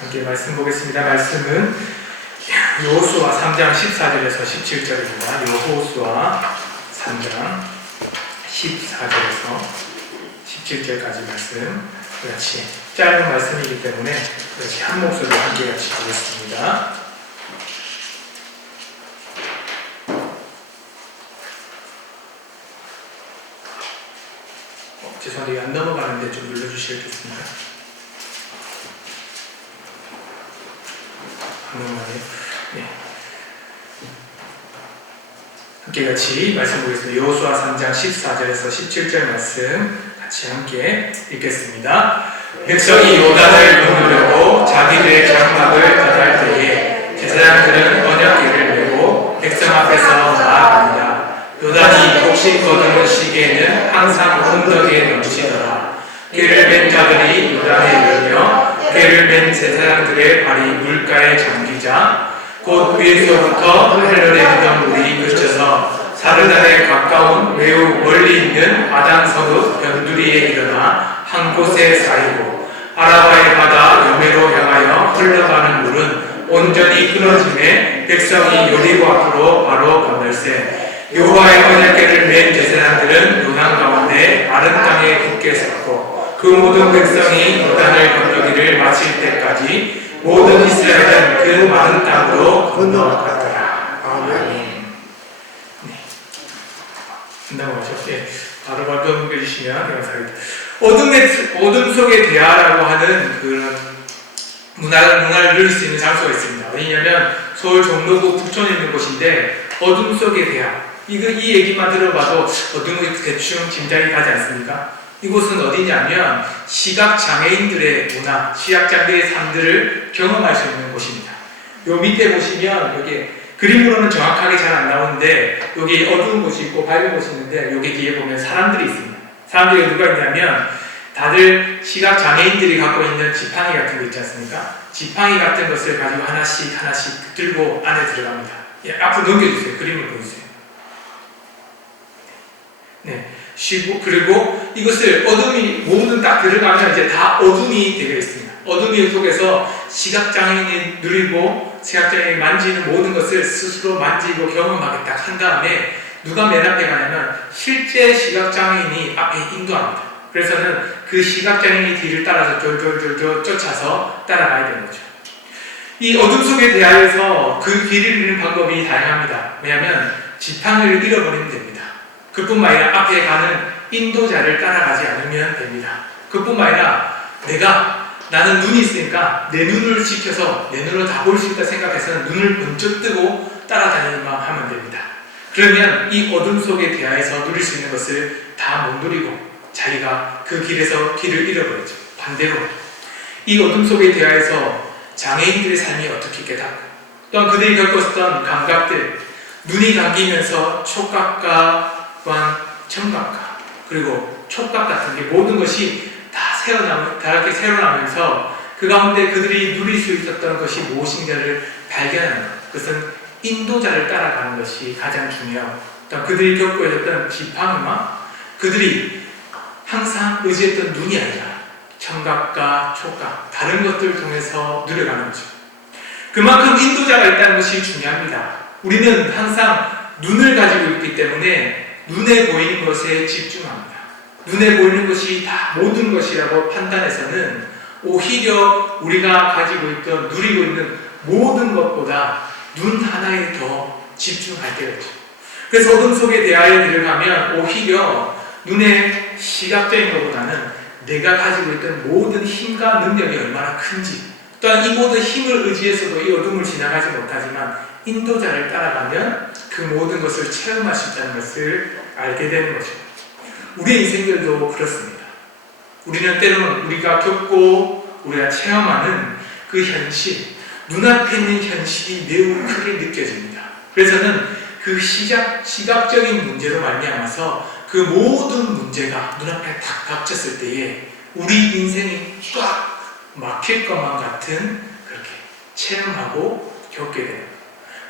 함께 말씀 보겠습니다. 말씀은 여호수아 3장 14절에서 17절입니다. 여호수아 3장 14절에서 17절까지 말씀, 같이 짧은 말씀이기 때문에 같이 한 목소리로 함께 같이 보겠습니다. 죄송한데 안 넘어가는데 좀 눌러주시겠습니까? 안 넘어가네요. 네. 함께 같이 말씀 보겠습니다. 여호수아 3장 14절에서 17절 말씀 같이 함께 읽겠습니다. 백성이 요단을 건너려고 자기들의 장막을 떠날 때에 제사장들은 언약궤를 메고 백성 앞에서 나아갑니다. 요단이 혹시 거두는 시기에는 항상 언덕에 넘치더라. 궤를 맨 자들이 요단에 이르며 궤를 맨 제사장들의 발이 물가에 잠기자 곧 위에서부터 하늘에 내리던 물이 그쳐서 사르단에 가까운 매우 멀리 있는 아단성읍 변두리에 일어나 한 곳에 쌓이고 아라바의 바다 여매로 향하여 흘러가는 물은 온전히 끊어짐에 백성이 여리고 앞으로 바로 건널세 여호와의 언약궤를 맨 제사장들은 요단 가운데 마른 땅에 굳게 섰고 그 모든 백성이 요단을 건너기를 마칠 때까지 모든 이스라엘은 그 마른 땅으로 건너갔더라. 아멘. 된다고 하셨죠? 예. 바로 넘겨주시면 감사합니다. 어둠 속의 대화라고 하는 그런 문화를 누릴 수 있는 장소가 있습니다. 왜냐하면 서울 종로구 북촌에 있는 곳인데 어둠 속의 대화. 이 얘기만 들어봐도 어둠이 대충 짐작이 가지 않습니까? 이곳은 어디냐면 시각장애인들의 문화, 시각장애의 삶들을 경험할 수 있는 곳입니다. 요 밑에 보시면 여기 그림으로는 정확하게 잘 안 나오는데 여기 어두운 곳이 있고 밝은 곳이 있는데 여기 뒤에 보면 사람들이 있습니다. 사람들이 누가 있냐면 다들 시각장애인들이 갖고 있는 지팡이 같은 거 있지 않습니까? 지팡이 같은 것을 가지고 하나씩 들고 안에 들어갑니다. 예, 앞으로 넘겨주세요. 그림을 보여주세요. 네. 쉬고 그리고 이것을 어둠이 모든 딱 들어가면 이제 다 어둠이 되어 있습니다. 어둠이 속에서 시각장애인이 누리고 시각장애인이 만지는 모든 것을 스스로 만지고 경험하게 딱 한 다음에 누가 맨 앞에 가냐면 실제 시각장애인이 앞에 인도합니다. 그래서는 그 시각장애인이 뒤를 따라서 졸졸졸 쫓아서 따라가야 되는 거죠. 이 어둠 속의 대화에서 그 길을 잃는 방법이 다양합니다. 왜냐하면 지팡이를 잃어버리면 됩니다. 그뿐만 아니라 앞에 가는 인도자를 따라가지 않으면 됩니다. 그뿐만 아니라 나는 눈이 있으니까 내 눈을 지켜서 내 눈으로 다 볼 수 있다 생각해서는 눈을 번쩍 뜨고 따라다니기만 하면 됩니다. 그러면 이 어둠 속의 대화에서 누릴 수 있는 것을 다 못 누리고 자기가 그 길에서 길을 잃어버리죠. 반대로 이 어둠 속의 대화에서 장애인들의 삶이 어떻게 깨닫고 또한 그들이 겪었던 감각들, 눈이 감기면서 촉각과 또한 청각과 그리고 촉각 같은 게 모든 것이 다르게 새어나면서 그 가운데 그들이 누릴 수 있었던 것이 무엇인가를 발견하는 것. 그것은 인도자를 따라가는 것이 가장 중요하고 또 그들이 겪고 있었던 지팡이와 그들이 항상 의지했던 눈이 아니라 청각과 촉각, 다른 것들을 통해서 누려가는 거죠. 그만큼 인도자가 있다는 것이 중요합니다. 우리는 항상 눈을 가지고 있기 때문에 눈에 보이는 것에 집중합니다. 눈에 보이는 것이 다 모든 것이라고 판단해서는 오히려 우리가 가지고 있던 누리고 있는 모든 것보다 눈 하나에 더 집중할 때가 있죠. 그래서 어둠 속의 대화에 들어가면 오히려 눈에 시각적인 것보다는 내가 가지고 있던 모든 힘과 능력이 얼마나 큰지 또한 이 모든 힘을 의지해서도 이 어둠을 지나가지 못하지만 인도자를 따라가면 그 모든 것을 체험할 수 있다는 것을 알게 되는 거죠. 우리의 인생들도 그렇습니다. 우리는 때로는 우리가 겪고 우리가 체험하는 그 현실, 눈앞에 있는 현실이 매우 크게 느껴집니다. 그래서는 그 시각적인 문제로 말미암아서 그 모든 문제가 눈앞에 딱 닥쳤을 때에 우리 인생이 쫙 막힐 것만 같은 그렇게 체험하고 겪게 됩니다.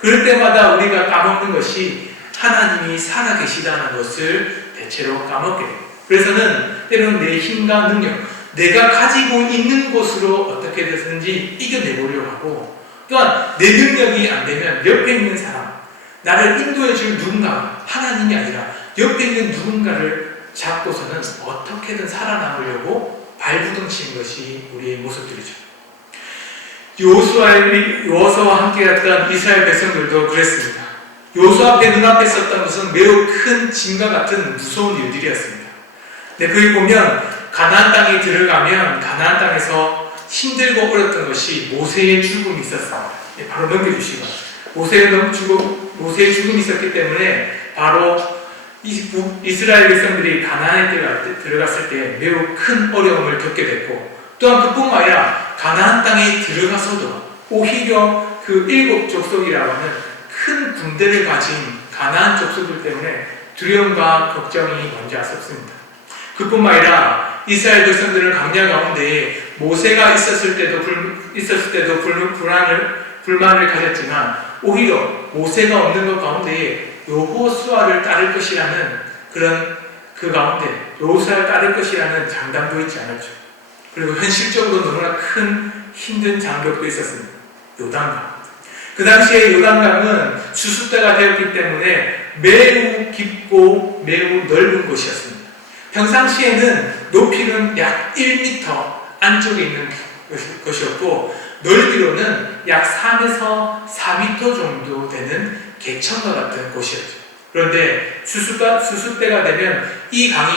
그럴 때마다 우리가 까먹는 것이 하나님이 살아계시다는 것을 대체로 까먹게 됩니다. 그래서는 때로는 내 힘과 능력, 내가 가지고 있는 곳으로 어떻게 되든지 이겨내보려고 하고, 또한 내 능력이 안 되면 옆에 있는 사람, 나를 인도해 줄 누군가, 하나님이 아니라 옆에 있는 누군가를 잡고서는 어떻게든 살아남으려고 발부둥치는 것이 우리의 모습들이죠. 여호수아와 함께 갔던 이스라엘 백성들도 그랬습니다. 여호수아 앞에 눈앞에 있었던 것은 매우 큰 짐과 같은 무서운 일들이었습니다. 근데 거기 보면 가나안 땅에 들어가면 가나안 땅에서 힘들고 어렵던 것이 모세의 죽음이 있었습니다. 바로 넘겨주시고, 모세의 죽음이 있었기 때문에 바로 이스라엘 백성들이 가나안에 들어갔을 때 매우 큰 어려움을 겪게 됐고, 또한 그뿐만 아니라 가나안 땅에 들어가서도 오히려 그 일곱 족속이라고 하는 큰 군대를 가진 가나안 족속들 때문에 두려움과 걱정이 먼저 앞섰습니다. 그뿐만 아니라 이스라엘 백성들은 광야 가운데 모세가 있었을 때도 불만을 가졌지만, 오히려 모세가 없는 것 가운데에 여호수아를 따를 것이라는 그 가운데 여호수아를 따를 것이라는 장담도 있지 않았죠. 그리고 현실적으로 너무나 큰 힘든 장벽도 있었습니다. 요단강. 그 당시에 요단강은 수수대가 되었기 때문에 매우 깊고 매우 넓은 곳이었습니다. 평상시에는 높이는 약 1m 안쪽에 있는 것이었고, 넓이로는 약 3에서 4m 정도 되는 개천과 같은 곳이었죠. 그런데 수수대가 되면 이 강이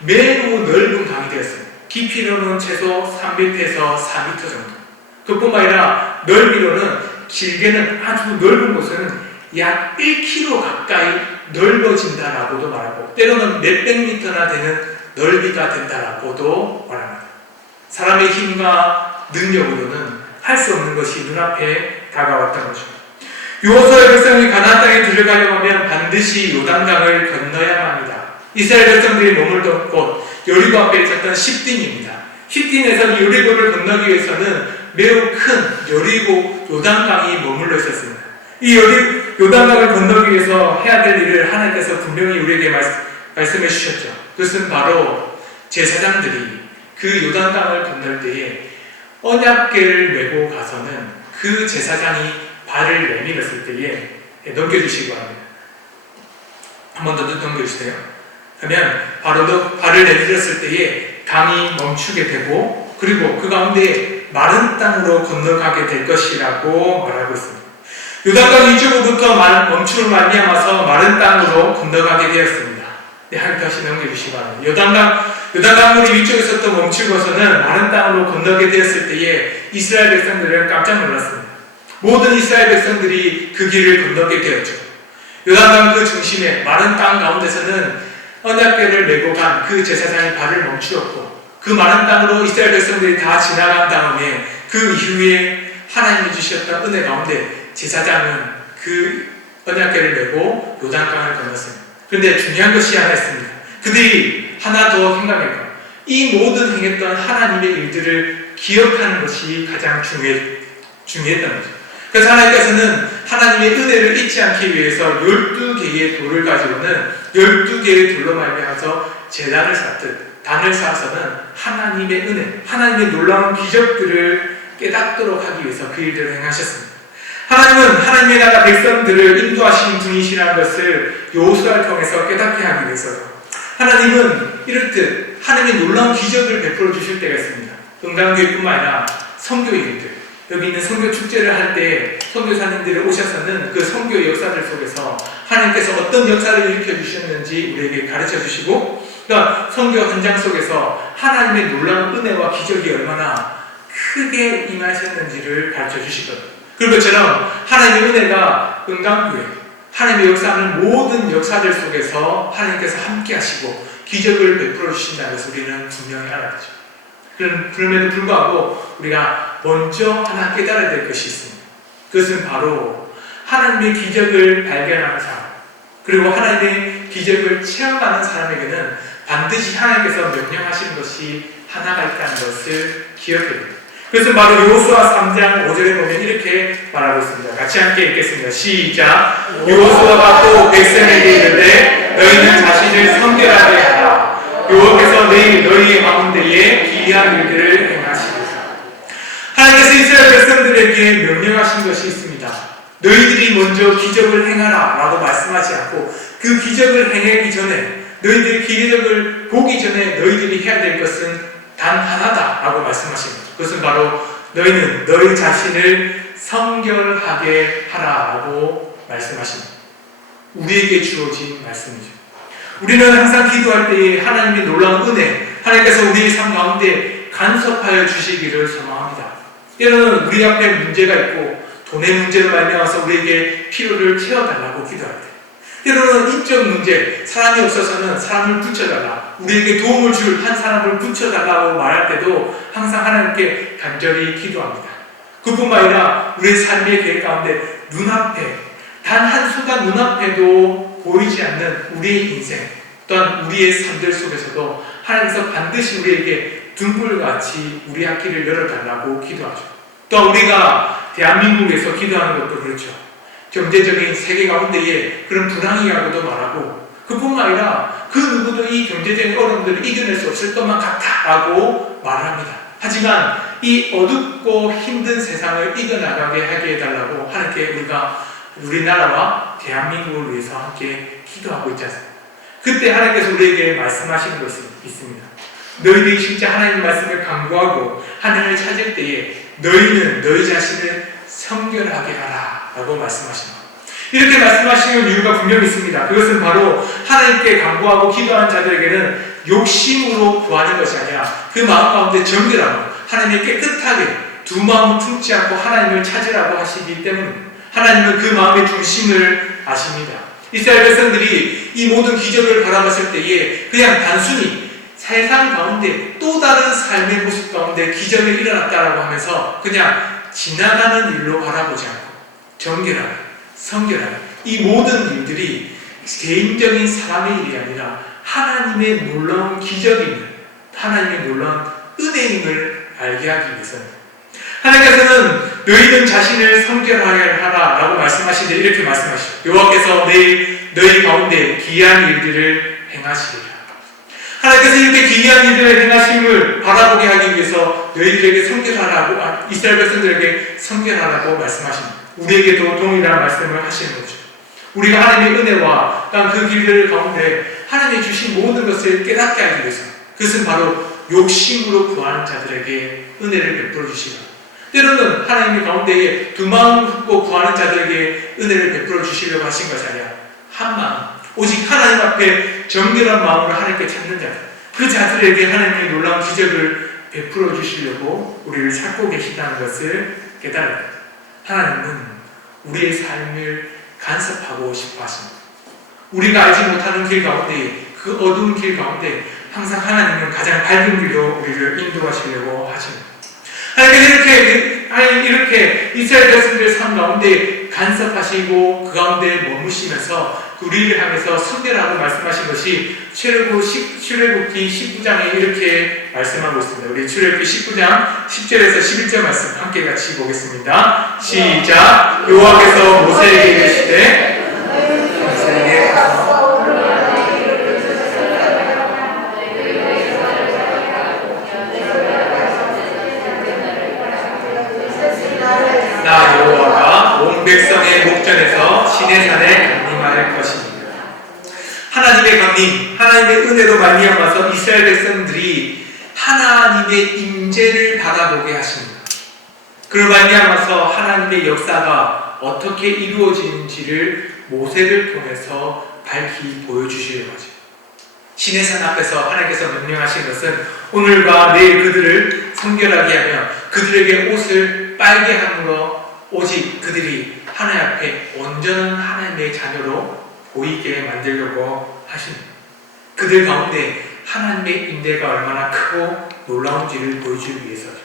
매우 넓은 강이 되었습니다. 깊이로는 최소 3m에서 4m 정도. 그뿐만 아니라 넓이로는 길게는 아주 넓은 곳은 약 1km 가까이 넓어진다라고도 말하고, 때로는 몇백 미터나 되는 넓이가 된다라고도 말합니다. 사람의 힘과 능력으로는 할 수 없는 것이 눈앞에 다가왔던 거죠. 여호수아의 백성이 가나안 땅에 들어가려고 하면 반드시 요단강을 건너야만 합니다. 이스라엘 백성들이 머물던 곳 여리고 앞에 있었던 십딘입니다. 십딘에서 여리고를 건너기 위해서는 매우 큰 여리고 요단강이 머물러 있었습니다. 이 요단강을 건너기 위해서 해야 될 일을 하나님께서 분명히 우리에게 말씀해 주셨죠. 그것은 바로 제사장들이 그 요단강을 건널 때에 언약궤를 메고 가서는 그 제사장이 발을 내밀었을 때에 넘겨주시기 바랍니다. 한 번 더 넘겨주세요. 하면 바로 발을 내밀었을 때에 강이 멈추게 되고, 그리고 그 가운데 마른 땅으로 건너가게 될 것이라고 말하고 있습니다. 요단강 이쪽으로부터 멈춤을 말미암아서 마른 땅으로 건너가게 되었습니다. 다시 넘겨주시기 바랍니다. 요단강물이 위쪽에서 또 멈추고서는 마른 땅으로 건너게 되었을 때에 이스라엘 백성들은 깜짝 놀랐습니다. 모든 이스라엘 백성들이 그 길을 건너게 되었죠. 요단강 그 중심에 마른 땅 가운데서는 언약궤를 메고 간 그 제사장이 발을 멈추었고, 그 마른 땅으로 이스라엘 백성들이 다 지나간 다음에 그 이후에 하나님이 주셨던 은혜 가운데 제사장은 그 언약궤를 메고 요단강을 건넜습니다. 그런데 중요한 것이 하나 있습니다. 그들이 하나 더 생각해요. 이 모든 행했던 하나님의 일들을 기억하는 것이 가장 중요했던 거죠. 그래서 하나님께서는 하나님의 은혜를 잊지 않기 위해서 12개의 돌을 가지고는 12개의 돌로 말미암아서 제단을 쌓듯 단을 쌓아서는 하나님의 은혜, 하나님의 놀라운 기적들을 깨닫도록 하기 위해서 그 일들을 행하셨습니다. 하나님은 하나님의 나라 백성들을 인도하시는 분이시라는 것을 여호수아를 통해서 깨닫게 하기 위해서 하나님은 이렇듯 하나님의 놀라운 기적을 베풀어 주실 때가 있습니다. 은강교회뿐만 아니라 선교인들, 여기 있는 선교 축제를 할 때 선교사님들이 오셔서는 그 선교 역사들 속에서 하나님께서 어떤 역사를 일으켜 주셨는지 우리에게 가르쳐 주시고, 그러니까 선교 현장 속에서 하나님의 놀라운 은혜와 기적이 얼마나 크게 임하셨는지를 가르쳐 주시거든요. 그것처럼 하나님의 은혜가 은강교회, 하나님의 역사하는 모든 역사들 속에서 하나님께서 함께 하시고 기적을 베풀어 주신다는 것을 우리는 분명히 알아야 되죠. 그럼에도 불구하고 우리가 먼저 하나 깨달아야 될 것이 있습니다. 그것은 바로 하나님의 기적을 발견하는 사람, 그리고 하나님의 기적을 체험하는 사람에게는 반드시 하나님께서 명령하시는 것이 하나가 있다는 것을 기억해야 됩니다. 그래서 바로 여호수아 3장 5절에 보면 이렇게 말하고 있습니다. 같이 함께 읽겠습니다. 시작. 여호수아가 또 백성에게 이르되 너희는 자신을 성결하게 하라. 여호와께서 너희 가운데에 기이한 일들을 행하시리라. 하나님께서 이스라엘 백성들에게 명령하신 것이 있습니다. 너희들이 먼저 기적을 행하라 라고 말씀하지 않고 그 기적을 행하기 전에 너희들이 기적을 보기 전에 너희들이 해야 될 것은 단 하나다 라고 말씀하십니다. 그것은 바로 너희는 너희 자신을 성결하게 하라 라고 말씀하십니다. 우리에게 주어진 말씀이죠. 우리는 항상 기도할 때에 하나님의 놀라운 은혜, 하나님께서 우리의 삶 가운데 간섭하여 주시기를 소망합니다. 때로는 우리 앞에 문제가 있고 돈의 문제로 말미암아서 우리에게 필요를 채워달라고 기도할 때, 때로는 인적 문제, 사람이 없어서는 사람을 붙여달라, 우리에게 도움을 줄 한 사람을 붙여달라고 말할 때도 항상 하나님께 간절히 기도합니다. 그뿐만 아니라 우리의 삶의 계획 가운데 눈앞에 단 한순간 눈앞에도 보이지 않는 우리의 인생 또한 우리의 삶들 속에서도 하나님께서 반드시 우리에게 등불같이 우리 앞길을 열어달라고 기도하죠. 또 우리가 대한민국에서 기도하는 것도 그렇죠. 경제적인 세계 가운데에 그런 불황이라고도 말하고 그뿐만 아니라 그 누구도 이 경제적인 어려움들을 이겨낼 수 없을 것만 같다라고 말합니다. 하지만 이 어둡고 힘든 세상을 이겨나가게 하게 해달라고 하나님께 우리나라와 대한민국을 위해서 함께 기도하고 있지 않습니까? 그때 하나님께서 우리에게 말씀하시는 것이 있습니다. 너희들이 진짜 하나님의 말씀을 강구하고 하나님을 찾을 때에 너희는 너희 자신을 성결하게 하라 라고 말씀하십니다. 이렇게 말씀하시는 이유가 분명히 있습니다. 그것은 바로 하나님께 간구하고 기도하는 자들에게는 욕심으로 구하는 것이 아니라 그 마음 가운데 정결하고 하나님의 깨끗하게 두 마음을 품지 않고 하나님을 찾으라고 하시기 때문입니다. 하나님은 그 마음의 중심을 아십니다. 이스라엘 백성들이 이 모든 기적을 바라봤을 때에 그냥 단순히 세상 가운데 또 다른 삶의 모습 가운데 기적이 일어났다라고 하면서 그냥 지나가는 일로 바라보지 않고 정결하게, 성결하게 이 모든 일들이 개인적인 사람의 일이 아니라 하나님의 놀라운 기적임을, 하나님의 놀라운 은혜임을 알게 하기 위해서입니다. 하나님께서는 너희는 자신을 성결하게 하라 라고 말씀하시는데 이렇게 말씀하시죠. 여호와께서 내일 너희 가운데 기이한 일들을 행하시리라. 하나님께서 이렇게 기이한 일들을 행하심을 바라보게 하기 위해서 너희들에게 성결하라고, 이스라엘 백성들에게 성결하라고 말씀하십니다. 우리에게도 동일한 말씀을 하시는 거죠. 우리가 하나님의 은혜와 그 길들 가운데 하나님이 주신 모든 것을 깨닫게 하기 위해서, 그것은 바로 욕심으로 구하는 자들에게 은혜를 베풀어 주시고, 때로는 하나님의 가운데에 두 마음을 품고 구하는 자들에게 은혜를 베풀어 주시려고 하신 것이 아니라 한 마음, 오직 하나님 앞에 정결한 마음으로 하나님께 찾는 자들, 그 자들에게 하나님의 놀라운 기적을 베풀어 주시려고 우리를 찾고 계시다는 것을 깨달아야 합니다. 하나님은 우리의 삶을 간섭하고 싶어 하십니다. 우리가 알지 못하는 길 가운데, 그 어두운 길 가운데 항상 하나님은 가장 밝은 길로 우리를 인도하시려고 하십니다. 하나님께서 이렇게 이스라엘 백성들의 삶 가운데 간섭하시고 그 가운데 머무시면서 우리를 향해서 성결하라고 말씀하신 것이 출애굽기 19장에 이렇게 말씀하고 있습니다. 우리 출애굽기 19장 10절에서 11절 말씀 함께 같이 보겠습니다. 시작. 여호와께서 모세에게 이르시되 나 여호와가 온 백성의 목전에서 시내산에 강림할 것입니다. 하나님의 강림, 하나님의 은혜로 말미암아서 이스라엘 백성들이 하나님의 임재를 바라보게 하십니다. 그로 말미암아서 하나님의 역사가 어떻게 이루어지는지를 모세를 통해서 밝히 보여주시려고 하죠. 시내산 앞에서 하나님께서 명령하신 것은 오늘과 내일 그들을 성결하게 하며 그들에게 옷을 빨게 함으로 오직 그들이 하나님 앞에 온전한 하나님의 자녀로 보이게 만들려고 하십니다. 그들 가운데 하나님의 임재가 얼마나 크고 놀라운지를 보여주기 위해서죠.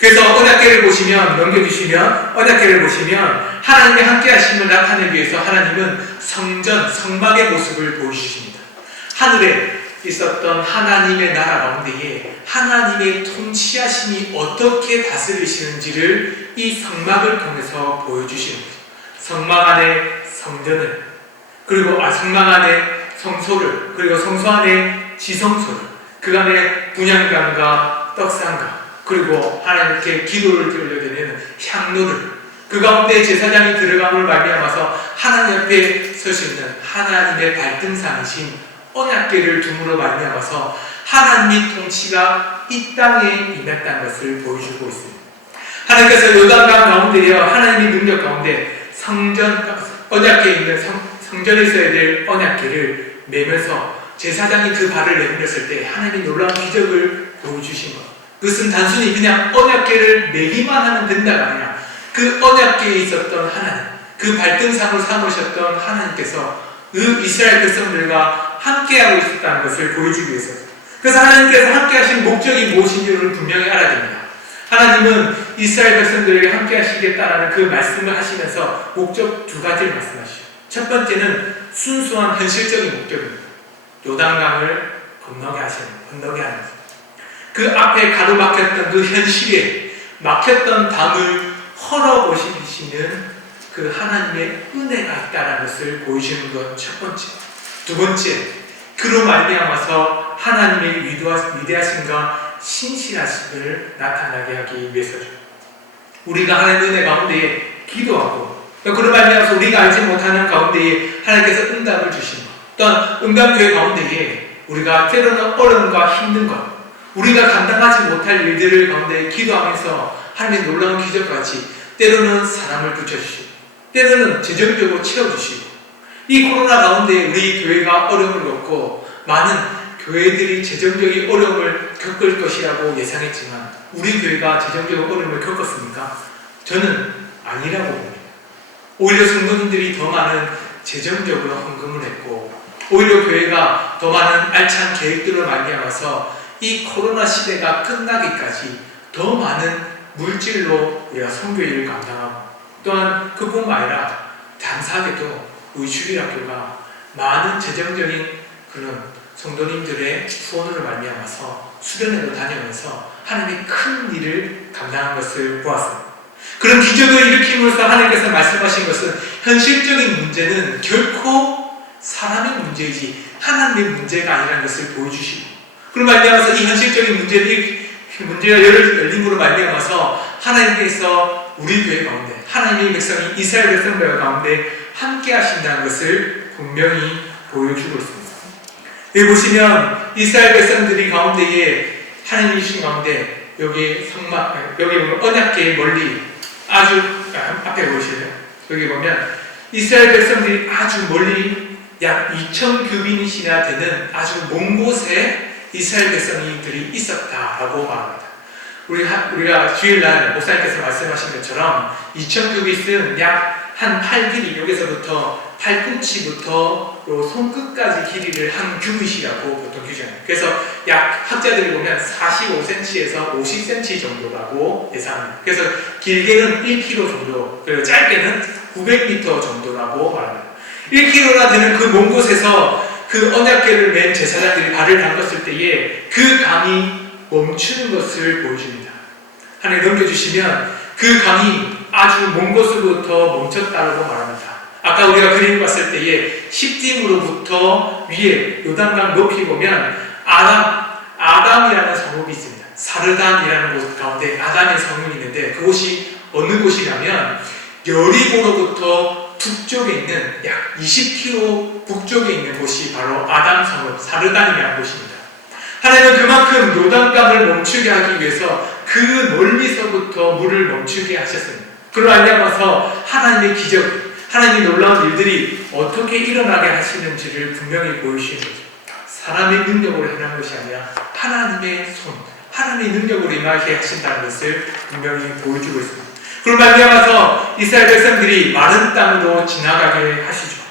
그래서 언약궤를 보시면, 넘겨주시면 언약궤를 보시면 하나님의 함께 하심을 나타내기 위해서 하나님은 성전, 성막의 모습을 보여주십니다. 하늘에 있었던 하나님의 나라 가운데에 하나님의 통치하심이 어떻게 다스리시는지를 이 성막을 통해서 보여주시는 거죠. 성막 안에 성전을, 그리고 성막 안에 성소를, 그리고 성소 안에 지성소를, 그간의 분향단과 떡상과 그리고 하나님께 기도를 드려드리는 향로를 그 가운데 제사장이 들어감을 말미암아서 하나님 앞에 설 수 있는 하나님의 발등상이신 언약궤를 둠으로 말미암아서 하나님의 통치가 이 땅에 임했다는 것을 보여주고 있습니다. 하나님께서 요단강 가운데여 하나님의 능력 가운데 언약궤에 있는 성전에 있어야 될 언약궤를 매면서 제사장이 그 발을 내밀었을 때 하나님의 놀라운 기적을 보여주신 것. 그것은 단순히 그냥 언약궤를 매기만 하면 된다가 아니라 그 언약궤에 있었던 하나님, 그 발등상을 삼으셨던 하나님께서 그 이스라엘 백성들과 함께하고 있었다는 것을 보여주기 위해서. 그래서 하나님께서 함께하신 목적이 무엇인지를 분명히 알아야 됩니다. 하나님은 이스라엘 백성들에게 함께하시겠다라는 그 말씀을 하시면서 목적 두 가지를 말씀하시죠. 첫 번째는 순수한 현실적인 목적입니다. 요단강을 건너게 하는 것. 그 앞에 가로막혔던 그 현실에 막혔던 담을 헐어보시는 그 하나님의 은혜가 있다는 것을 보여주는 것 첫 번째. 두 번째, 그로 말미암아서 하나님의 위대하심과 신실하심을 나타나게 하기 위해서죠. 우리가 하나님의 은혜 가운데에 기도하고 그로 말미암아서 우리가 알지 못하는 가운데에 하나님께서 응답을 주신 것, 또한 응답교회 가운데에 우리가 때로는 어려움과 힘든 것, 우리가 감당하지 못할 일들을 가운데 기도하면서 하나님의 놀라운 기적같이 때로는 사람을 붙여주시고 때로는 재정적으로 채워주시고 이 코로나 가운데 우리 교회가 어려움을 겪고 많은 교회들이 재정적인 어려움을 겪을 것이라고 예상했지만 우리 교회가 재정적인 어려움을 겪었습니까? 저는 아니라고 봅니다. 오히려 성도님들이 더 많은 재정적으로 헌금을 했고 오히려 교회가 더 많은 알찬 계획들을 말미암아서 이 코로나 시대가 끝나기까지 더 많은 물질로 우리가 선교일을 감당하고 또한 그뿐만 아니라 감사하게도 우리 주일학교가 많은 재정적인 그런 성도님들의 후원으로 말미암아서 수련회로 다니면서 하나님의 큰 일을 감당한 것을 보았습니다. 그런 기적을 일으킴으로써 하나님께서 말씀하신 것은 현실적인 문제는 결코 사람의 문제이지 하나님의 문제가 아니라는 것을 보여주시고 그로 말미암아서 이 현실적인 문제가 열림으로 말미암아서 하나님께서 우리 교회 가운데 하나님의 백성이 이스라엘 백성들 가운데 함께 하신다는 것을 분명히 보여주고 있습니다. 여기 보시면 이스라엘 백성들이 가운데에 하나님이 주신 가운데 여기 보면 언약궤 멀리 아주 앞에 보시면 여기 보면 이스라엘 백성들이 아주 멀리 약 2,000규빗이나 되는 아주 먼 곳에 이스라엘 백성들이 있었다라고 말합니다. 우리가 주일날 목사님께서 말씀하신 것처럼 2,000규빗은 약 한 팔 길이, 여기서부터 팔꿈치부터 손끝까지 길이를 한 규빗이라고 보통 규정합니다. 그래서 약 학자들이 보면 45cm에서 50cm 정도라고 예상합니다. 그래서 길게는 1km 정도, 그리고 짧게는 900m 정도라고 말합니다. 1km나 되는 그 먼 곳에서 그 언약궤를 맨 제사장들이 발을 담갔을 때에 그 강이 멈추는 것을 보여줍니다. 하나님 넘겨주시면 그 강이 아주 먼 곳으로부터 멈췄다고 말합니다. 아까 우리가 그림을 봤을 때에 십dim으로부터 위에 요단강 높이 보면 아담이라는 성읍이 있습니다. 사르단이라는 곳 가운데 아담의 성읍이 있는데 그곳이 어느 곳이냐면 여리고로부터 북쪽에 있는 약 20km 북쪽에 있는 곳이 바로 아담 성읍 사르단이라는 곳입니다. 하나님은 그만큼 요단강을 멈추게 하기 위해서 그 멀리서부터 물을 멈추게 하셨습니다. 그로 말미암아서 하나님의 기적, 하나님의 놀라운 일들이 어떻게 일어나게 하시는지를 분명히 보여주시는 거죠. 사람의 능력으로 행한 것이 아니라 하나님의 손, 하나님의 능력으로 임하게 하신다는 것을 분명히 보여주고 있습니다. 그로 말미암아서 이스라엘 백성들이 마른 땅으로 지나가게 하시죠.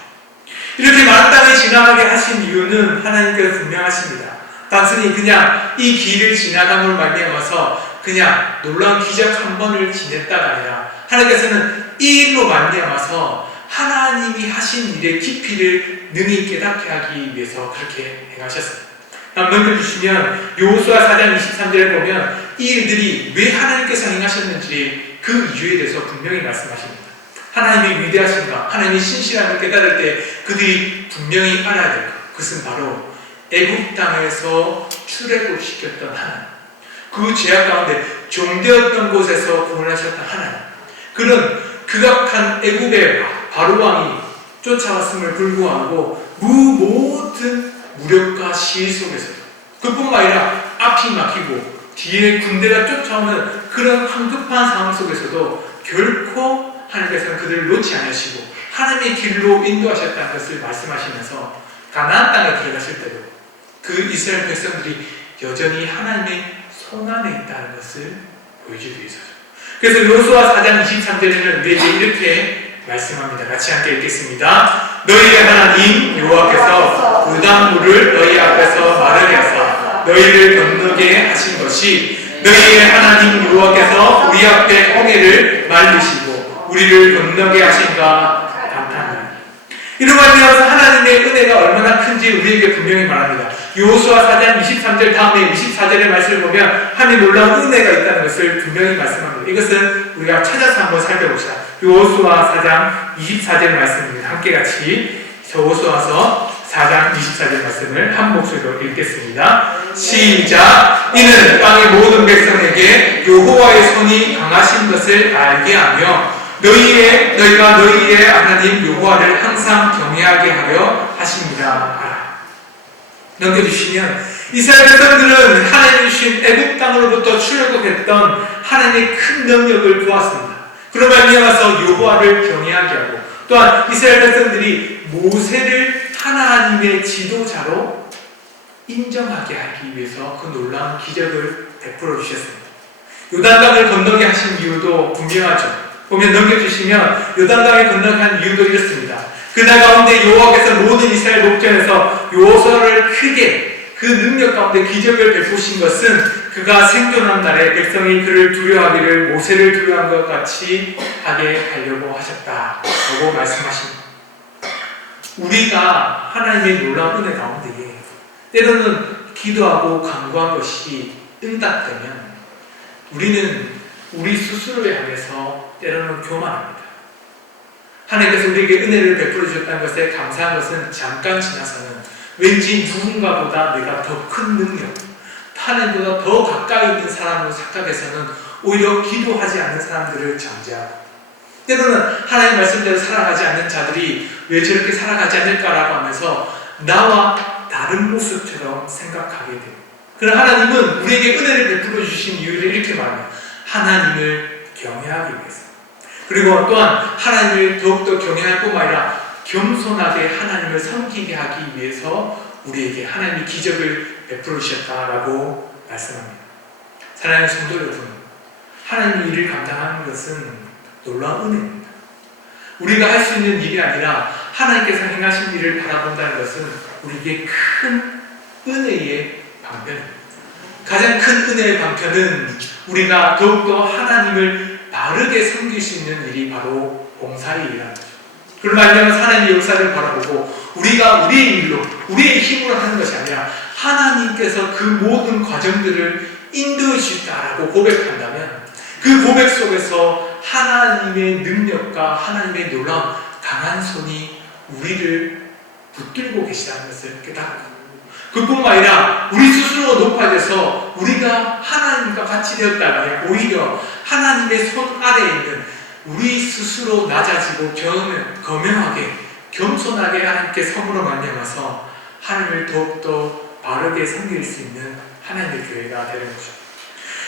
이렇게 마른 땅에 지나가게 하신 이유는 하나님께서 분명하십니다. 단순히 그냥 이 길을 지나감으로 말미암아서 그냥 놀라운 기적 한 번을 지냈다가 아니라 하나님께서는 이 일로 말미암아서 하나님이 하신 일의 깊이를 능히 깨닫게 하기 위해서 그렇게 행하셨습니다. 넘겨주시면 여호수아 4장 23절에 보면 이 일들이 왜 하나님께서 행하셨는지 그 이유에 대해서 분명히 말씀하십니다. 하나님의 위대하신가, 하나님의 신실함을 깨달을 때 그들이 분명히 알아야 될 것, 그것은 바로 애굽 땅에서 출애굽시켰던 하나님, 그 죄악 가운데 종되었던 곳에서 구원하셨던 하나님, 그런 극악한 애굽의 바로 왕이 쫓아왔음을 불구하고 모든 무력과 시위 속에서도, 그뿐만 아니라 앞이 막히고 뒤에 군대가 쫓아오는 그런 황급한 상황 속에서도 결코 하나님께서는 그들을 놓지 않으시고 하나님의 길로 인도하셨다는 것을 말씀하시면서 가나안 땅에 들어갔을 때도 그 이스라엘 백성들이 여전히 하나님의 손안에 있다는 것을 보여주기 위해서죠. 그래서 여호수아 4장 23절에는 우리에게 이렇게 말씀합니다. 같이 함께 읽겠습니다. 너희의 하나님 여호와께서 요단물을 너희 앞에서 마르게 하사 너희를 건너게 하신 것이 너희의 하나님 여호와께서 우리 앞에 홍해를 말리시고 우리를 건너게 하신가 감탄하니. 이로 말미암아서 하나님의 은혜가 얼마나 큰지 우리에게 분명히 말합니다. 여호수아 4장 23절 다음에 24절의 말씀을 보면 하나님의 놀라운 은혜가 있다는 것을 분명히 말씀합니다. 이것은 우리가 찾아서 한번 살펴봅시다. 여호수아 4장 24절 말씀입니다. 함께 같이 여호수아서 4장 24절 말씀을 한 목소리로 읽겠습니다. 시작. 이는 땅의 모든 백성에게 여호와의 손이 강하신 것을 알게 하며 너희가 너희의 하나님 여호와를 항상 경외하게 하려 하십니다. 넘겨주시면 이스라엘 백성들은 하나님이 주신 애굽 땅으로부터 출애굽했던 하나님의 큰 능력을 보았습니다. 그로 말미암아서 여호와를 경외하게 하고 또한 이스라엘 백성들이 모세를 하나님의 지도자로 인정하게 하기 위해서 그 놀라운 기적을 베풀어 주셨습니다. 요단강을 건너게 하신 이유도 분명하죠. 보면 넘겨주시면 요단강을 건너간 이유도 이렇습니다. 그날 가운데 여호와께서 모든 이스라엘 목전에서 여호수아를 크게 그 능력 가운데 기적을 베푸신 것은 그가 생존한 날에 백성이 그를 두려워하기를 모세를 두려워한 것 같이 하게 하려고 하셨다라고 말씀하십니다. 우리가 하나님의 놀라운 은혜 가운데 때로는 기도하고 간구한 것이 응답되면 우리는 우리 스스로에 한해서 때로는 교만합니다. 하나님께서 우리에게 은혜를 베풀어 주셨다는 것에 감사한 것은 잠깐 지나서는 왠지 누군가보다 내가 더 큰 능력, 하나님보다 더 가까이 있는 사람으로 착각해서는 오히려 기도하지 않는 사람들을 정죄하고 때로는 하나님 말씀대로 살아가지 않는 자들이 왜 저렇게 살아가지 않을까라고 하면서 나와 다른 모습처럼 생각하게 돼요. 그러나 하나님은 우리에게 은혜를 베풀어 주신 이유를 이렇게 말합니다. 하나님을 경외하기 위해서. 그리고 또한 하나님을 더욱더 경외할 뿐만 아니라 겸손하게 하나님을 섬기게 하기 위해서 우리에게 하나님이 기적을 베풀어 주셨다라고 말씀합니다. 사랑하는 성도 여러분, 하나님의 일을 감당하는 것은 놀라운 은혜입니다. 우리가 할 수 있는 일이 아니라 하나님께서 행하신 일을 바라본다는 것은 우리에게 큰 은혜의 방편입니다. 가장 큰 은혜의 방편은 우리가 더욱더 하나님을 바르게 섬길 수 있는 일이 바로 봉사의 일이라는 거죠. 그런 말미암아서 하나님의 역사를 바라보고 우리가 우리의 일로, 우리의 힘으로 하는 것이 아니라 하나님께서 그 모든 과정들을 인도해 주셨다라고 고백한다면 그 고백 속에서 하나님의 능력과 하나님의 놀라운 강한 손이 우리를 붙들고 계시다는 것을 깨닫고 그뿐만 아니라 우리 스스로 높아져서 우리가 하나님과 같이 되었다가 오히려 하나님의 손 아래에 있는 우리 스스로 낮아지고 겸허하게 겸손하게 하나님께 섬으로 말미암아서 하나님을 더욱더 바르게 섬길 수 있는 하나님의 교회가 되는 거죠.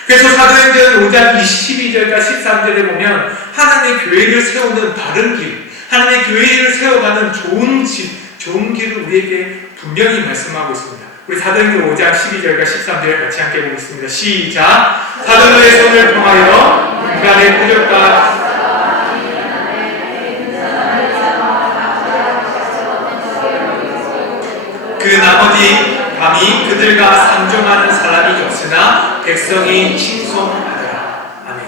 그래서 사도행전 5장 22절과 13절에 보면 하나님의 교회를 세우는 바른 길, 하나님의 교회를 세워가는 좋은 길을 우리에게 분명히 말씀하고 있습니다. 우리 사도행전 5장 12절과 13절 같이 함께 보겠습니다. 시작! 사도들의 손을 통하여 인간의 부족과 그 나머지 감히 그들과 상종하는 사람이 없으나 백성이 칭송하더라. 아멘.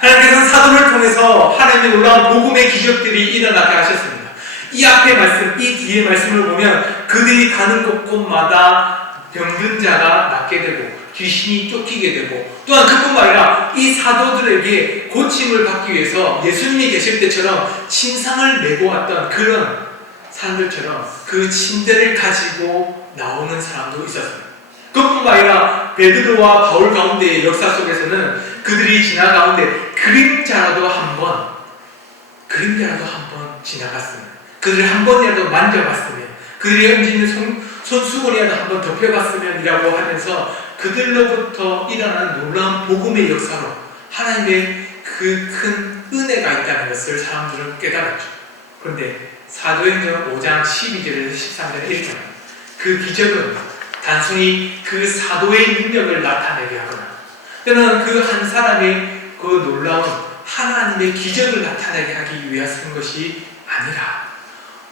하나님께서는 사도를 통해서 하나님의 놀라운 복음의 기적들이 일어나게 하셨습니다. 이 앞에 말씀, 이 뒤에 말씀을 보면 그들이 가는 곳곳마다 병든 자가 낫게 되고 귀신이 쫓기게 되고 또한 그뿐만 아니라 이 사도들에게 고침을 받기 위해서 예수님이 계실 때처럼 침상을 메고 왔던 그런 사람들처럼 그 침대를 가지고 나오는 사람도 있었습니다. 그뿐만 아니라 베드로와 바울 가운데의 역사 속에서는 그들이 지나가는데 그림자라도 한번 지나갔으면, 그들을 한 번이라도 만져봤으면, 그들의 얹은 손수건이라도 한번 덮여봤으면 이라고 하면서 그들로부터 일어나는 놀라운 복음의 역사로 하나님의 그 큰 은혜가 있다는 것을 사람들은 깨달았죠. 그런데 사도행전 5장 12절에서 13절 1절, 그 기적은 단순히 그 사도의 능력을 나타내게 하거나 또는 그 한 사람의 그 놀라운 하나님의 기적을 나타내게 하기 위해서인 것이 아니라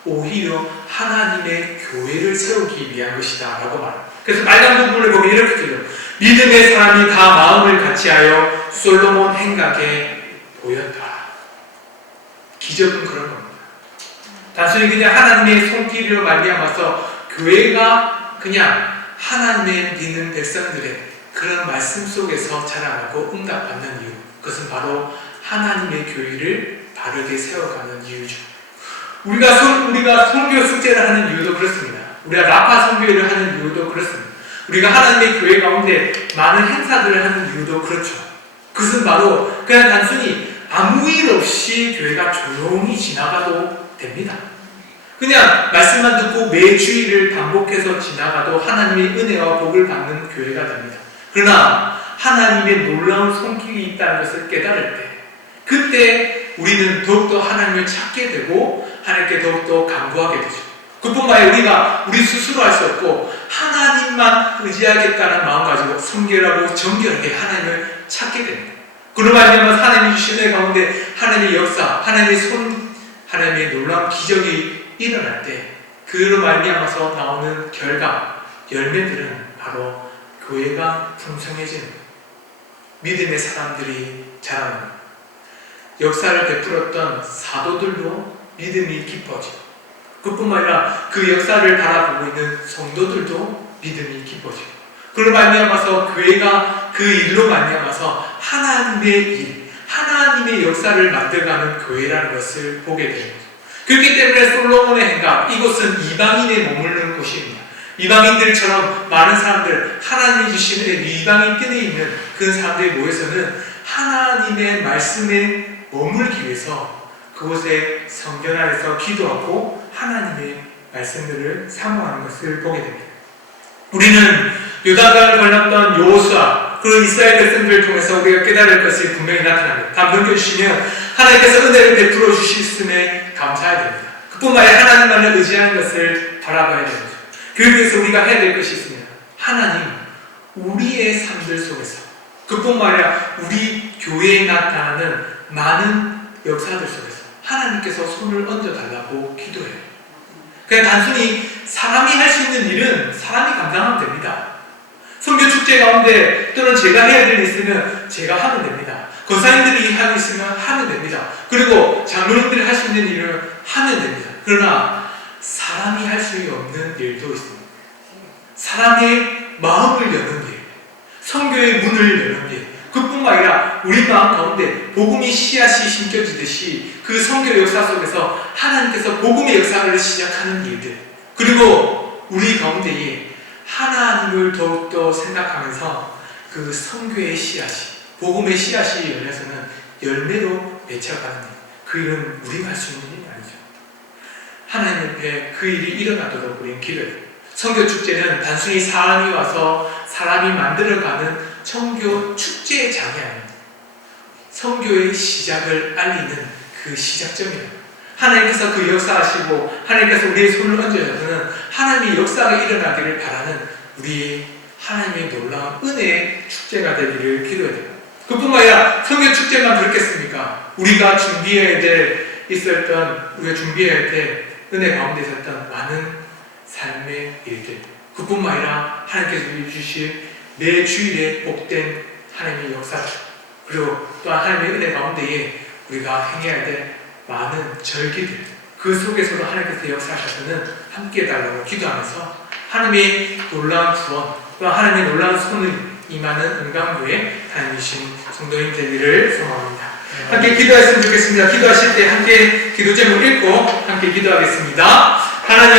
오히려 하나님의 교회를 세우기 위한 것이다 라고 말합니다. 그래서 빨간 부분을 보면 이렇게 들려요. 믿음의 사람이 다 마음을 같이하여 솔로몬 행각에 보였다. 기적은 그런 겁니다. 단순히 그냥 하나님의 손길로 말미암아서 교회가 그냥 하나님의 믿는 백성들의 그런 말씀 속에서 자라나고 응답받는 이유, 그것은 바로 하나님의 교회를 바르게 세워가는 이유죠. 우리가 선교 숙제를 하는 이유도 그렇습니다. 우리가 라파 선교회를 하는 이유도 그렇습니다. 우리가 하나님의 교회 가운데 많은 행사들을 하는 이유도 그렇죠. 그것은 바로 그냥 단순히 아무 일 없이 교회가 조용히 지나가도 됩니다. 그냥 말씀만 듣고 매 주일을 반복해서 지나가도 하나님의 은혜와 복을 받는 교회가 됩니다. 그러나 하나님의 놀라운 손길이 있다는 것을 깨달을 때, 그때 우리는 더욱더 하나님을 찾게 되고 하나님께 더욱더 간구하게 되죠. 그뿐만 아니라 우리가 우리 스스로 할 수 없고 하나님만 의지하겠다는 마음 가지고 성결하고 정결하게 하나님을 찾게 됩니다. 그로 말미암아 하나님이 주신 은혜 가운데 하나님의 역사, 하나님의 놀라운 기적이 일어날 때 그로 말미암아서 나오는 결과, 열매들은 바로 교회가 풍성해지는, 믿음의 사람들이 자라는, 역사를 베풀었던 사도들도 믿음이 깊어지고, 그뿐만 아니라 그 역사를 바라보고 있는 성도들도 믿음이 깊어지고, 그로 말미암아서 교회가 그 일로 말미암아서 하나님의 일, 하나님의 역사를 만들어가는 교회라는 것을 보게 되는 거죠. 그렇기 때문에 솔로몬의 행각, 이곳은 이방인의 머무르는 곳입니다. 이방인들처럼 많은 사람들, 하나님이 주시는 이방인 뜰에 있는 그 사람들이 모여서는 하나님의 말씀에 머물기 위해서 그곳에 성전 안에서 기도하고 하나님의 말씀들을 사모하는 것을 보게 됩니다. 우리는 요단강을 건넜던 여호수아, 그리고 이스라엘 백성들을 통해서 우리가 깨달을 것이 분명히 나타납니다. 다음 넘겨주시면 하나님께서 은혜를 베풀어 주셨음에 감사해야 됩니다. 그뿐만 아니라 하나님만을 의지하는 것을 바라봐야 됩니다. 그러기 위해서 우리가 해야 될 것이 있습니다. 하나님, 우리의 삶들 속에서, 그뿐만 아니라 우리 교회에 나타나는 많은 역사들 속에서 하나님께서 손을 얹어달라고 기도해요. 그냥 단순히 사람이 할 수 있는 일은 사람이 감당하면 됩니다. 선교축제 가운데 또는 제가 해야 될 일 있으면 제가 하면 됩니다. 권사님들이 하고 있으면 하면 됩니다. 그리고 장로님들이 할 수 있는 일을 하면 됩니다. 그러나 사람이 할 수 없는 일도 있습니다. 사람의 마음을 여는 일, 선교의 문을 여는 일, 그뿐만 아니라 우리 마음 가운데 복음이 씨앗이 심겨지듯이 그 선교 역사 속에서 하나님께서 복음의 역사를 시작하는 일들, 그리고 우리 가운데에 하나님을 더욱더 생각하면서 그 선교의 씨앗이, 복음의 씨앗이 열려서는 열매로 맺혀가는 일, 그 일은 우리가 할 수 있는 일이 아니죠. 하나님 옆에 그 일이 일어나도록 우리는 기도해요. 선교축제는 단순히 사람이 와서 사람이 만들어가는 선교 축제의 장이 아닙니다. 선교의 시작을 알리는 그 시작점입니다. 하나님께서 그 역사하시고 하나님께서 우리의 손을 얹어서는 하나님의 역사가 일어나기를 바라는 우리의 하나님의 놀라운 은혜의 축제가 되기를 기도해야 됩니다. 그뿐만 아니라 선교 축제만 그렇겠습니까? 우리가 준비해야 될 은혜 가운데 있었던 많은 삶의 일들, 그뿐만 아니라 하나님께서 주실 매 주일에 복된 하나님의 역사, 그리고 또한 하나님의 은혜 가운데에 우리가 행해야 될 많은 절기들, 그 속에서도 하나님께서 역사하셔서는 함께 해달라고 기도하면서 하나님의 놀라운 구원, 또한 하나님의 놀라운 손을 임하는 은강교회 하나님이신 성도님 되기를 소망합니다. 함께 기도했으면 좋겠습니다. 기도하실 때 함께 기도 제목 읽고 함께 기도하겠습니다. 하나님